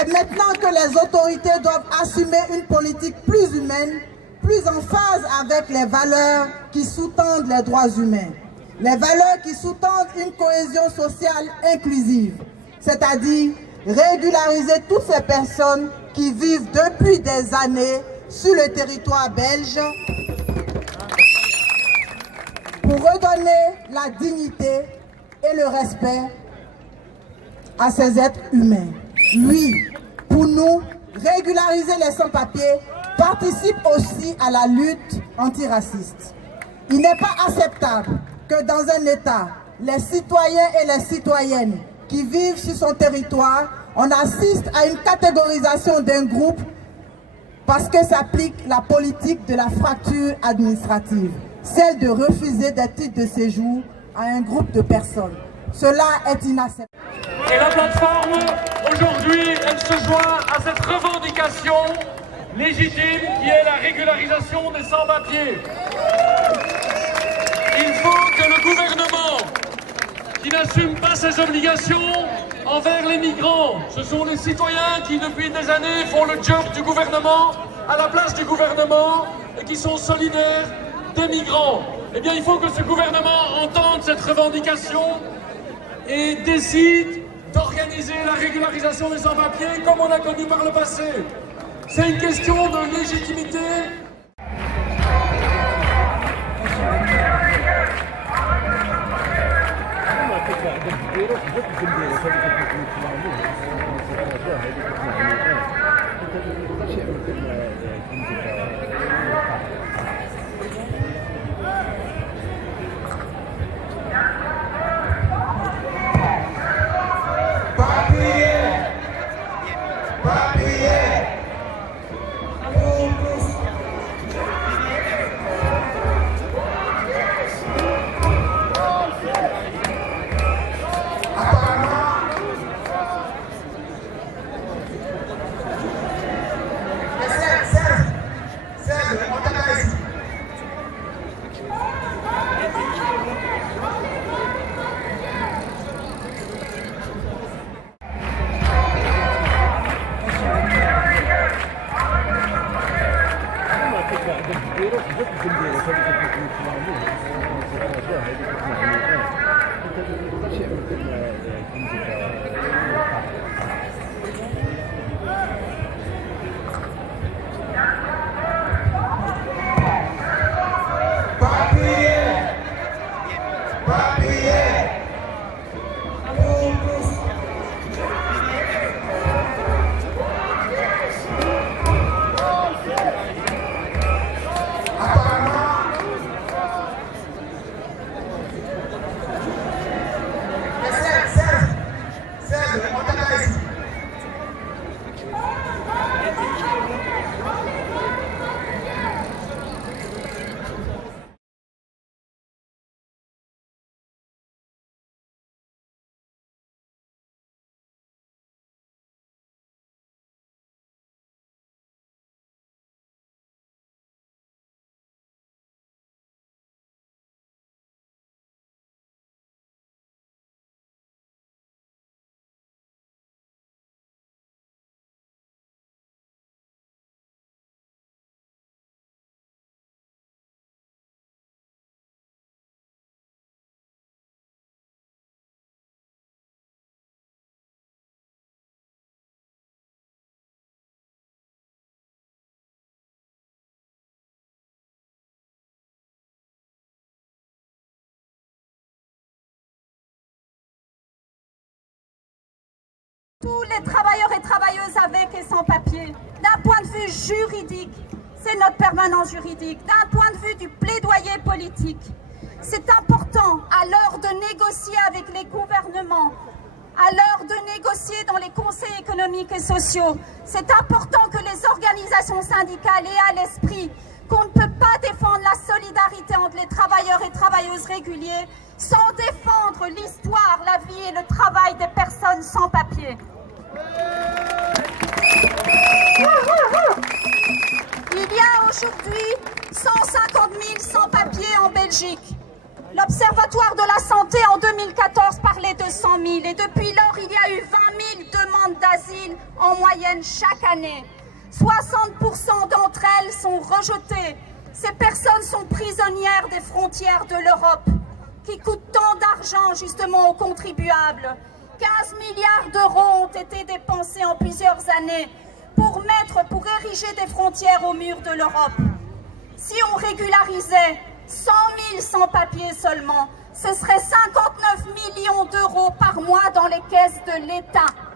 C'est maintenant que les autorités doivent assumer une politique plus humaine, plus en phase avec les valeurs qui sous-tendent les droits humains. Les valeurs qui sous-tendent une cohésion sociale inclusive, c'est-à-dire régulariser toutes ces personnes qui vivent depuis des années sur le territoire belge pour redonner la dignité et le respect à ces êtres humains. Oui, pour nous, régulariser les sans-papiers participe aussi à la lutte antiraciste. Il n'est pas acceptable que dans un État, les citoyens et les citoyennes qui vivent sur son territoire, on assiste à une catégorisation d'un groupe parce que s'applique la politique de la fracture administrative, celle de refuser des titres de séjour à un groupe de personnes. Cela est inacceptable. Et la plateforme, aujourd'hui, elle se joint à cette revendication légitime qui est la régularisation des sans-papiers. Il faut que le gouvernement, qui n'assume pas ses obligations envers les migrants, ce sont les citoyens qui depuis des années font le job du gouvernement à la place du gouvernement et qui sont solidaires des migrants. Eh bien, il faut que ce gouvernement entende cette revendication et décide d'organiser la régularisation des sans-papiers comme on a connu par le passé. C'est une question de légitimité. Tous les travailleurs et travailleuses avec et sans papier, d'un point de vue juridique, c'est notre permanence juridique, d'un point de vue du plaidoyer politique. C'est important à l'heure de négocier avec les gouvernements, à l'heure de négocier dans les conseils économiques et sociaux. C'est important que les organisations syndicales aient à l'esprit qu'on ne peut pas défendre la solidarité entre les travailleurs et travailleuses réguliers sans défendre l'histoire, la vie et le travail des personnes sans papier. Il y a aujourd'hui 150 000 sans-papiers en Belgique. L'Observatoire de la santé en 2014 parlait de 100 000 et depuis lors il y a eu 20 000 demandes demandes d'asile en moyenne chaque année. 60% d'entre elles sont rejetées. Ces personnes sont prisonnières des frontières de l'Europe, qui coûtent tant d'argent justement aux contribuables. 15 milliards d'euros ont été dépensés en plusieurs années pour ériger des frontières au mur de l'Europe. Si on régularisait 100 000 sans-papiers seulement, ce serait 59 millions d'euros par mois dans les caisses de l'État.